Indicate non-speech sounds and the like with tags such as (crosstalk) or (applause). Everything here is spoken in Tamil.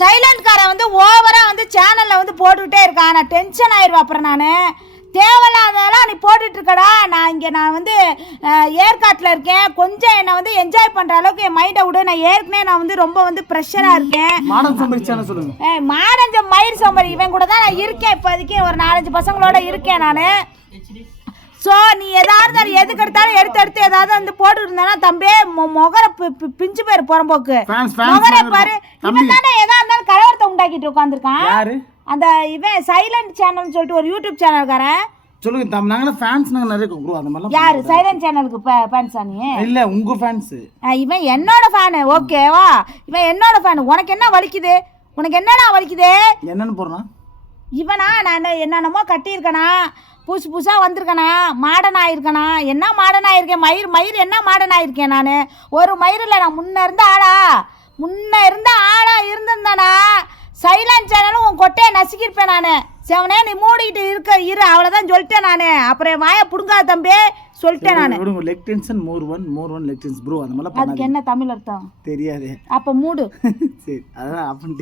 சைலண்ட் காரன் வந்து ஓவரா வந்து சேனல்ல வந்து போட்டுக்கிட்டே இருக்கான். நான் டென்ஷன் ஆயிடுவேன் அப்புறம் நான். தேவையில்லாததெல்லாம் நீ போட்டுட்டு இருக்கடா நான் இங்கே நான் வந்து ஏற்காட்டில் இருக்கேன். கொஞ்சம் என்னை வந்து என்ஜாய் பண்ணுற அளவுக்கு என் மைண்டை விடு. நான் ஏற்கனவே நான் வந்து ரொம்ப வந்து ப்ரெஷராக இருக்கேன். மாடஞ்ச மயிர் சோம்பரி இவன் கூட தான் நான் இருக்கேன் இப்போதைக்கு. ஒரு நாலஞ்சு பசங்களோட இருக்கேன் நான். ஸோ நீ ஏதாவது எதுக்கு எடுத்தாலும் எடுத்து எடுத்து ஏதாவது வந்து போட்டு இருந்தானா? தம்பி முகர பிஞ்சு பேர் புறம்போக்கு. முகர பாரு. இவன் தானே எதா உண்டாக்கிட்டு உட்காந்துருக்கான் யாரு? அந்த இவன் சைலண்ட் சேனல்னு சொல்லிட்டு ஒரு யூடியூப் சேனல்காரன் சொல்லுங்க தம் நாங்கள ஃபேன்ஸ் நாங்க நிறைய ப்ரோ அந்த மாதிரிலாம் யாரு? சைலண்ட் சேனலுக்கு ஃபேன்ஸா நீ? இல்ல உங்க ஃபேன்ஸ் இவன் என்னோட ஃபேனு ஓகேவா இவன் என்னோட ஃபேனு உனக்கு என்ன வலிக்குது? உனக்கு என்னடா வலிக்குது? என்னன்னு போறனா இவனா நான் என்ன என்னென்னமோ கட்டியிருக்கனா? புதுசு புதுசாக வந்திருக்கனா? மாடன் ஆயிருக்கனா? என்ன மாடன் ஆயிருக்கேன்? மயிர் மயிர் என்ன மாடன் ஆயிருக்கேன் நான்? ஒரு மயிரில் நான் முன்ன இருந்த ஆளா? முன்ன இருந்த ஆளா இருந்திருந்தானா? சைலண்ட் சேனலும் உன் கொட்டையை நசுக்கியிருப்பேன் நான். செவனே நீ மூடிக்கிட்டு இருக்க இரு அவ்வளோதான் சொல்லிட்டேன் நான். அப்புறம் என் வாயை பிடுங்காத தம்பி சொல்லிட்டேன் நான். விடுங்க leg tension more one more one leg tense bro அந்த மாதிரிலாம் அதுக்கு பண்ணாதீங்க. என்ன தமிழ் அர்த்தம்? தெரியாது. அப்போ மூடு. (laughs) சரி அதான் அப்படி